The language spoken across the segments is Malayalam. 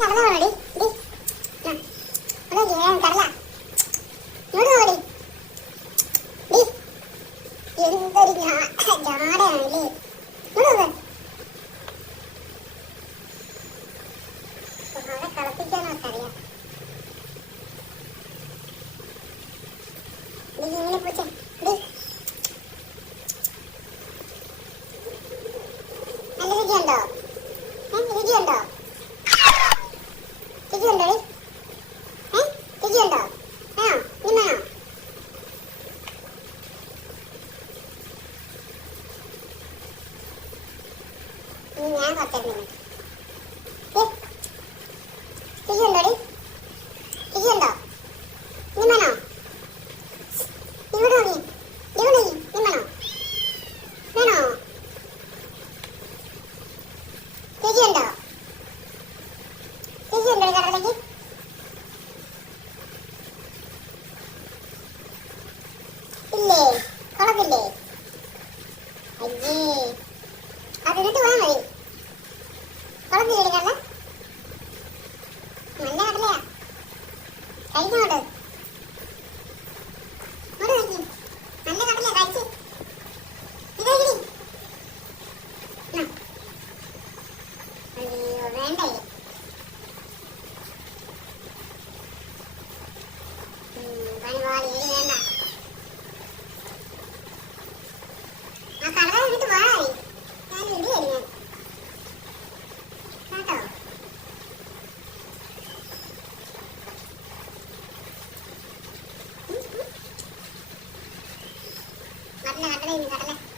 നല്ല രുചിയുണ്ടോ ഏ രുചിയുണ്ടോ ചേച്ചിയുണ്ടോ ഏ? ചേച്ചിയുണ്ടോ വേണോ നീ വേണോ ഞാൻ കുറച്ചേരം പോകുന്നില്ലേ അയ്യേ. അതിട്ട് പോയാൽ മതി. കുളത്തി ചെടികള നല്ല കടലയാ. നല്ല കടലയാ വേണ്ടേ. கடலை கடலை கடலை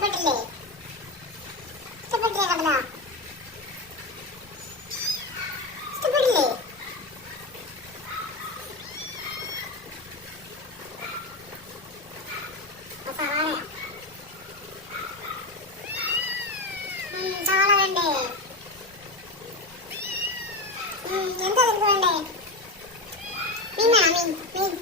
ഇഷ്ടപ്പെട്ടില്ലേ ഇഷ്ടപ്പെട്ടില്ലേ കമല ഇഷ്ടപ്പെട്ടില്ലേ സവാള വേണ്ടേ എന്താ നിനക്ക് വേണ്ടേ മീൻ വേണം മീൻ മീൻ